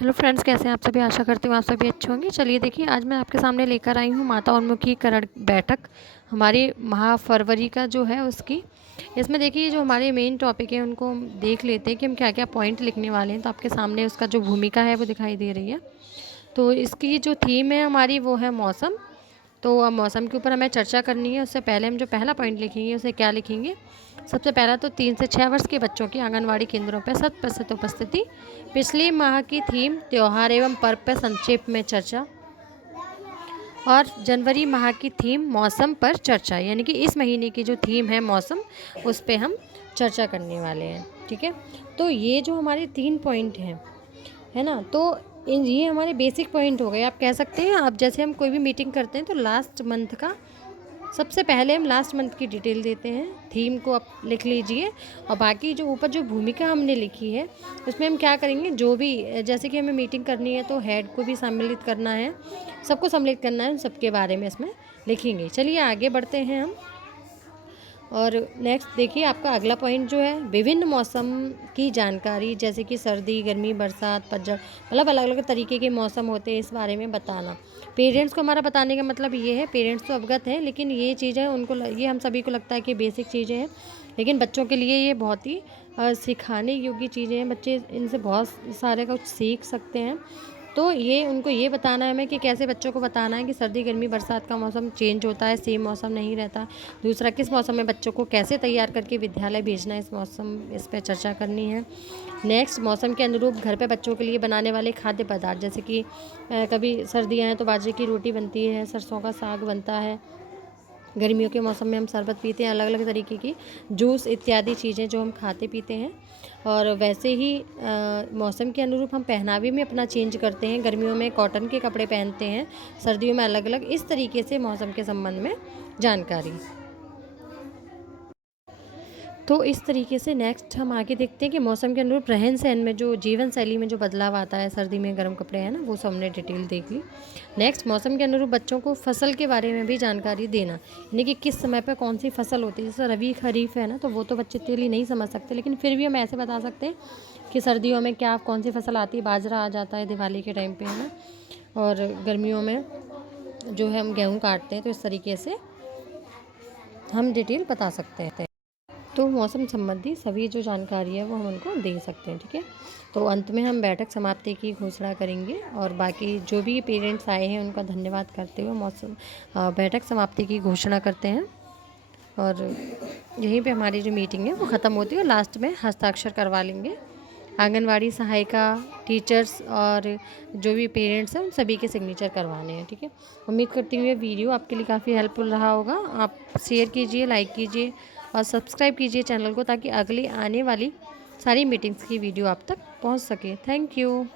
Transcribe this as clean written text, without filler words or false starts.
Hello friends, कैसे हैं आप सभी। आशा करती हूँ आप सभी अच्छे होंगे। चलिए देखिए, आज मैं आपके सामने लेकर आई हूँ माता उन्मुखीकरण बैठक हमारी माह फरवरी का जो है उसकी। इसमें देखिए जो हमारे मेन टॉपिक है उनको हम देख लेते हैं कि हम क्या क्या पॉइंट लिखने वाले हैं। तो आपके सामने उसका जो भूमिका है वो दिखाई दे रही है। तो इसकी जो थीम है हमारी वो है मौसम। तो अब मौसम के ऊपर हमें चर्चा करनी है। उससे पहले हम जो पहला पॉइंट लिखेंगे उसे क्या लिखेंगे। सबसे पहला तो 3 से 6 वर्ष के बच्चों की आंगनवाड़ी केंद्रों पर 100% उपस्थिति। पिछले माह की थीम त्यौहार एवं पर्व पर संक्षेप में चर्चा। और जनवरी माह की थीम मौसम पर चर्चा, यानी कि इस महीने की जो थीम है मौसम, उस पर हम चर्चा करने वाले हैं। ठीक है, तो ये जो हमारे 3 पॉइंट हैं, है ना, तो ये हमारे बेसिक पॉइंट हो गए आप कह सकते हैं। अब जैसे हम कोई भी मीटिंग करते हैं तो लास्ट मंथ का सबसे पहले हम लास्ट मंथ की डिटेल देते हैं। थीम को आप लिख लीजिए और बाकी जो ऊपर जो भूमिका हमने लिखी है उसमें हम क्या करेंगे, जो भी जैसे कि हमें मीटिंग करनी है तो हेड को भी सम्मिलित करना है, सबको सम्मिलित करना है, उन सबके बारे में इसमें लिखेंगे। चलिए आगे बढ़ते हैं हम। और नेक्स्ट देखिए आपका अगला पॉइंट जो है विभिन्न मौसम की जानकारी, जैसे कि सर्दी, गर्मी, बरसात, पतझड़, मतलब अलग अलग तरीके के मौसम होते हैं, इस बारे में बताना। पेरेंट्स को हमारा बताने का मतलब ये है, पेरेंट्स तो अवगत हैं लेकिन ये चीज़ें उनको ये हम सभी को लगता है कि बेसिक चीज़ें हैं, लेकिन बच्चों के लिए ये बहुत ही सिखाने योग्य चीज़ें हैं। बच्चे इनसे बहुत सारे कुछ सीख सकते हैं। तो ये उनको ये बताना है हमें कि कैसे बच्चों को बताना है कि सर्दी, गर्मी, बरसात का मौसम चेंज होता है, सेम मौसम नहीं रहता। दूसरा, किस मौसम में बच्चों को कैसे तैयार करके विद्यालय भेजना है, इस पर चर्चा करनी है। नेक्स्ट, मौसम के अनुरूप घर पे बच्चों के लिए बनाने वाले खाद्य पदार्थ, जैसे कि कभी सर्दियाँ हैं तो बाजरे की रोटी बनती है, सरसों का साग बनता है। गर्मियों के मौसम में हम शरबत पीते हैं, अलग अलग तरीके की जूस इत्यादि चीज़ें जो हम खाते पीते हैं। और वैसे ही मौसम के अनुरूप हम पहनावे में अपना चेंज करते हैं। गर्मियों में कॉटन के कपड़े पहनते हैं, सर्दियों में अलग अलग, इस तरीके से मौसम के संबंध में जानकारी। तो इस तरीके से नेक्स्ट हम आगे देखते हैं कि मौसम के अनुरूप रहन सहन में जो जीवन शैली में जो बदलाव आता है, सर्दी में गर्म कपड़े हैं ना, वो सब हमने डिटेल देख ली। नेक्स्ट, मौसम के अनुरूप बच्चों को फसल के बारे में भी जानकारी देना, यानी कि किस समय पर कौन सी फसल होती है। जैसे रबी खरीफ है ना, तो वो तो बच्चे तेली नहीं समझ सकते, लेकिन फिर भी हम ऐसे बता सकते हैं कि सर्दियों में क्या कौन सी फसल आती है। बाजरा आ जाता है दिवाली के टाइम पर, है ना, और गर्मियों में जो है हम गेहूँ काटते हैं। तो इस तरीके से हम डिटेल बता सकते हैं। तो मौसम संबंधी सभी जो जानकारी है वो हम उनको दे सकते हैं। ठीक है, तो अंत में हम बैठक समाप्ति की घोषणा करेंगे और बाकी जो भी पेरेंट्स आए हैं उनका धन्यवाद करते हुए बैठक समाप्ति की घोषणा करते हैं। और यहीं पे हमारी जो मीटिंग है वो ख़त्म होती है और लास्ट में हस्ताक्षर करवा लेंगे। आंगनवाड़ी सहायिका, टीचर्स और जो भी पेरेंट्स हैं उन सभी के सिग्नेचर करवाने हैं। ठीक है, उम्मीद करती हूँ ये वीडियो आपके लिए काफ़ी हेल्पफुल रहा होगा। आप शेयर कीजिए, लाइक कीजिए और सब्सक्राइब कीजिए चैनल को, ताकि अगली आने वाली सारी मीटिंग्स की वीडियो आप तक पहुँच सके। Thank you.